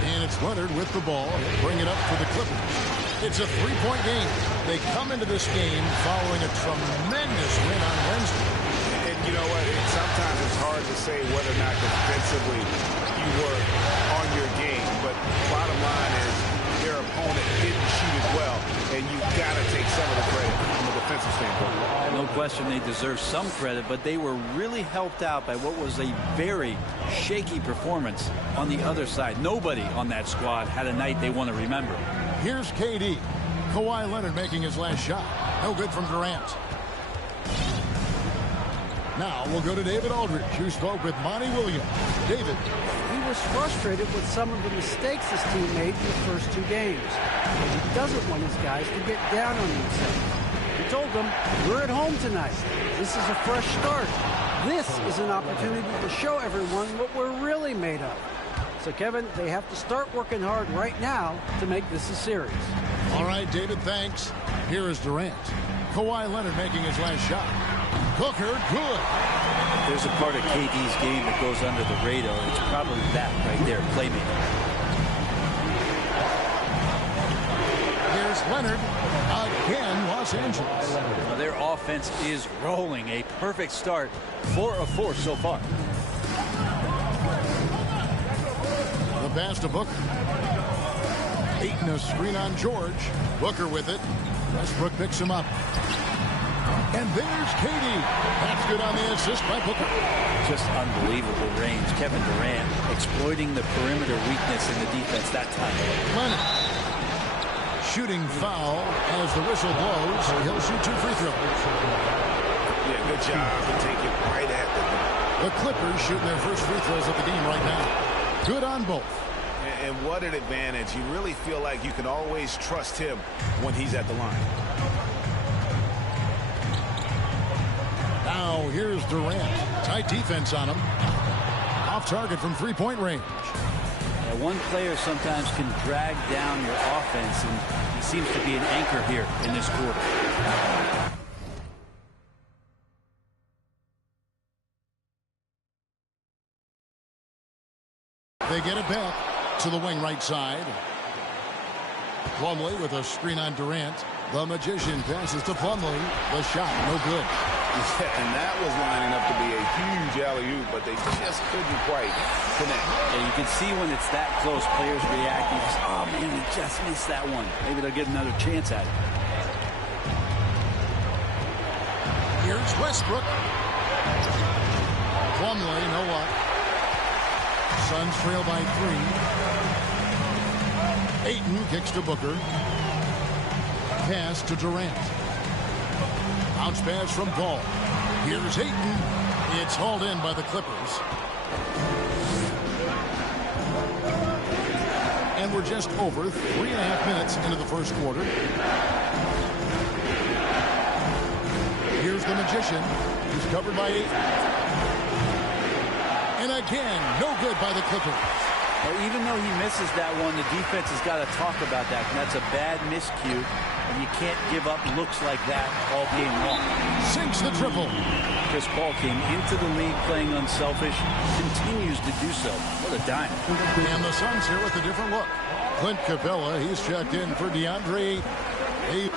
And it's Leonard with the ball. Bring it up for the Clippers. It's a three-point game. They come into this game following a tremendous win on Wednesday. And you know what? Sometimes it's hard to say whether or not defensively you were on your game. But bottom line is their opponent didn't shoot it well. And you've got to take some of the credit from a defensive standpoint. No question they deserve some credit, but they were really helped out by what was a very shaky performance on the other side. Nobody on that squad had a night they want to remember. Here's KD. Kawhi Leonard making his last shot. No good from Durant. Now we'll go to David Aldridge, who spoke with Monty Williams. David. He was frustrated with some of the mistakes his team made in the first two games. But he doesn't want his guys to get down on themselves. He told them, we're at home tonight. This is a fresh start. This is an opportunity to show everyone what we're really made of. So, Kevin, they have to start working hard right now to make this a series. All right, David, thanks. Here is Durant. Kawhi Leonard making his last shot. Booker, good. If there's a part of KD's game that goes under the radar, it's probably that right there, playmaking. Here's Leonard. Again, Los Angeles. Now their offense is rolling. A perfect start. 4 of 4 so far. The pass to Booker. Ayton a screen on George. Booker with it. Westbrook picks him up. And there's KD. That's good on the assist by Booker. Just unbelievable range. Kevin Durant exploiting the perimeter weakness in the defense that time. Leonard. Shooting foul as the whistle blows. He'll shoot 2 free throws. Yeah, good job to take it right at the Clippers shooting their first free throws of the game right now. Good on both. And what an advantage. You really feel like you can always trust him when he's at the line. Now here's Durant. Tight defense on him. Off target from three-point range. One player sometimes can drag down your offense, and he seems to be an anchor here in this quarter. They get it back to the wing right side. Plumlee with a screen on Durant. The Magician passes to Plumlee. The shot, no good. And that was lining up to be a huge alley-oop, but they just couldn't quite connect. Yeah, you can see when it's that close, players reacting. Oh, man, we just missed that one. Maybe they'll get another chance at it. Here's Westbrook. Plumlee, no luck. Suns trail by 3. Ayton kicks to Booker. Pass to Durant. Bounce pass from Ball. Here's Ayton. It's hauled in by the Clippers. And we're just over 3.5 minutes into the first quarter. Here's the Magician. He's covered by Ayton. And again, no good by the Clippers. Well, even though he misses that one, the defense has got to talk about that. And that's a bad miscue. And you can't give up looks like that all game long. Sinks the triple. Chris Paul came into the league playing unselfish, continues to do so. What a dime. And the Suns here with a different look. Clint Capella, he's checked in for DeAndre Ayton.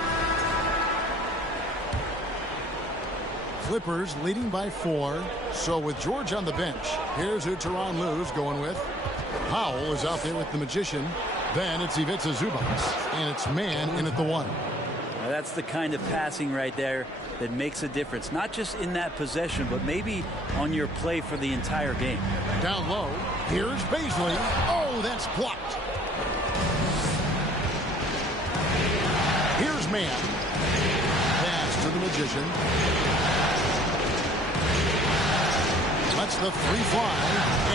Clippers leading by 4. So with George on the bench, here's who Tyronn Lue's going with. Powell is out there with the Magician. Then it's Ivica Zubac, and it's man in at the 1. Now that's the kind of passing right there that makes a difference, not just in that possession, but maybe on your play for the entire game. Down low, here's Bazley. Oh, that's blocked. Here's man. Pass to the Magician. Lets the 3 fly,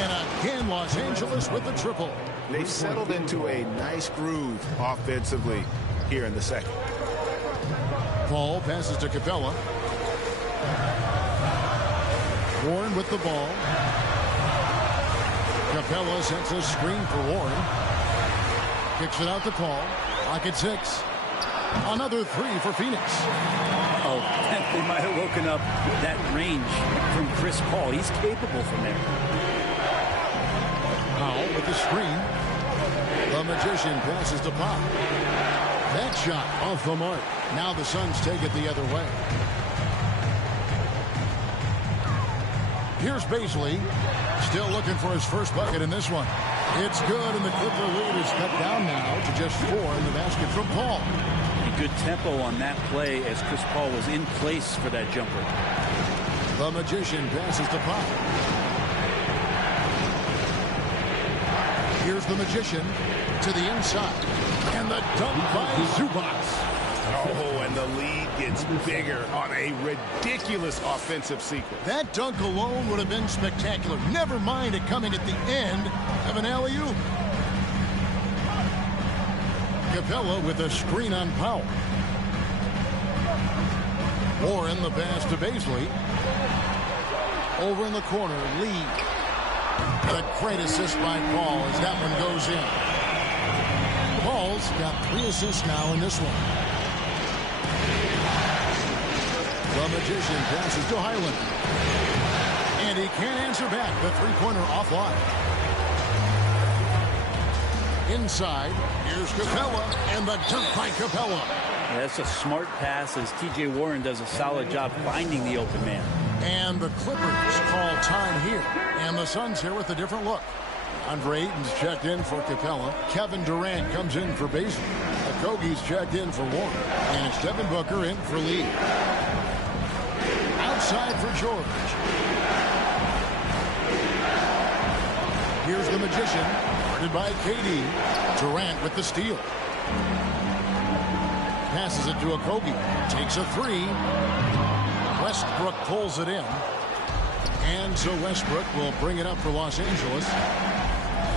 and again Los Angeles with the triple. They've settled into a nice groove offensively here in the second. Paul passes to Capella. Warren with the ball. Capella sets a screen for Warren. Kicks it out to Paul. Clock at 6. Another three for Phoenix. Oh, they might have woken up that range from Chris Paul. He's capable from there. Powell with the screen. The Magician passes to Pop. That shot off the mark. Now the Suns take it the other way. Here's Bazley. Still looking for his first bucket in this one. It's good, and the Clipper lead is cut down now to just 4 in the basket from Paul. A good tempo on that play as Chris Paul was in place for that jumper. The Magician passes to Pop. Here's the Magician to the inside. And the dunk by Zubac. Oh, and the lead gets bigger on a ridiculous offensive sequence. That dunk alone would have been spectacular. Never mind it coming at the end of an alley-oop. Capella with a screen on Powell. Warren the pass to Bazley. Over in the corner, Lee. A great assist by Paul as that one goes in. Paul's got 3 assists now in this one. The Magician passes to Highland. And he can't answer back. The three-pointer offline. Inside, here's Capella, and the dunk by Capella. Yeah, that's a smart pass as T.J. Warren does a solid job finding the open man. And the Clippers call time here. And the Suns here with a different look. Andre Ayton's checked in for Capella. Kevin Durant comes in for Bazley. Okogie's checked in for Warren. And it's Devin Booker in for Lee. Outside for George. Here's the Magician. Guarded by KD. Durant with the steal. Passes it to Okogie. Takes a 3. Westbrook pulls it in. And so Westbrook will bring it up for Los Angeles.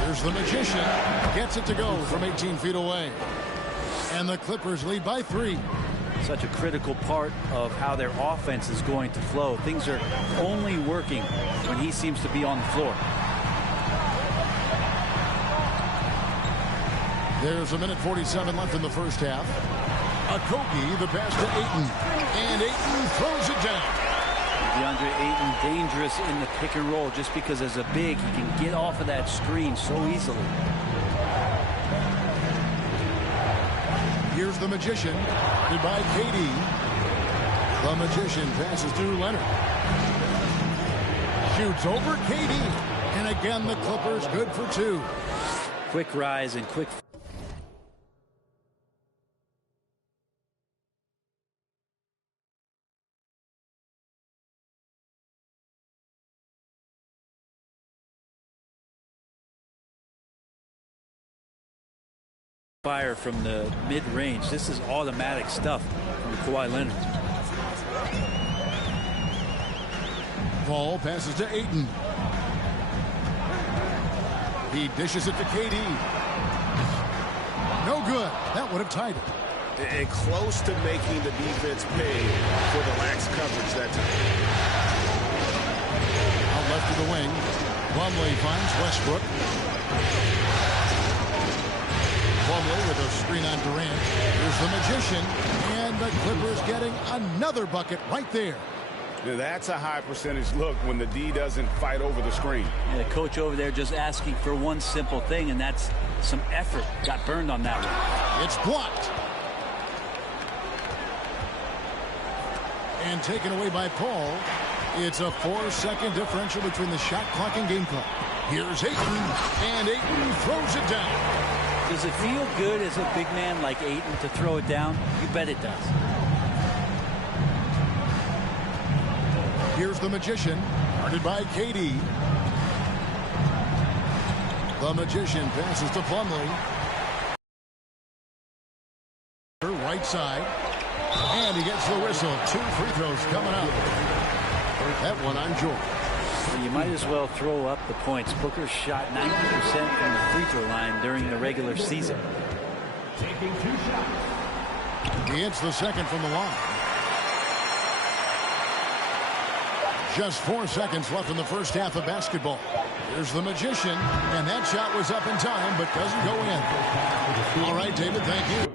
Here's the Magician. Gets it to go from 18 feet away. And the Clippers lead by 3. Such a critical part of how their offense is going to flow. Things are only working when he seems to be on the floor. There's a minute 47 left in the first half. Okogie, the pass to Ayton. And Ayton throws it down. DeAndre Ayton dangerous in the pick and roll just because as a big, he can get off of that screen so easily. Here's the Magician, guarded by KD. The Magician passes to Leonard. Shoots over KD. And again, the Clippers good for 2. Quick rise and quick. Fire from the mid-range. This is automatic stuff from Kawhi Leonard. Paul passes to Ayton. He dishes it to KD. No good. That would have tied it. And close to making the defense pay for the lax coverage that time. Out left of the wing. Plumlee finds Westbrook. Plumlee with a screen on Durant. Here's the Magician. And the Clippers getting another bucket right there. Yeah, that's a high percentage look when the D doesn't fight over the screen. And the coach over there just asking for one simple thing, and that's some effort. Got burned on that one. It's blocked. And taken away by Paul. It's a 4-second differential between the shot clock and game clock. Here's Ayton. And Ayton throws it down. Does it feel good as a big man like Ayton to throw it down? You bet it does. Here's the Magician, guarded by KD. The Magician passes to Plumlee. Right side. And he gets the whistle. 2 free throws coming up. That one on George. Well, you might as well throw up the points. Booker shot 90% from the free throw line during the regular season. Taking 2 shots. He hits the second from the line. Just 4 seconds left in the first half of basketball. Here's the Magician, and that shot was up in time, but doesn't go in. All right, David, thank you.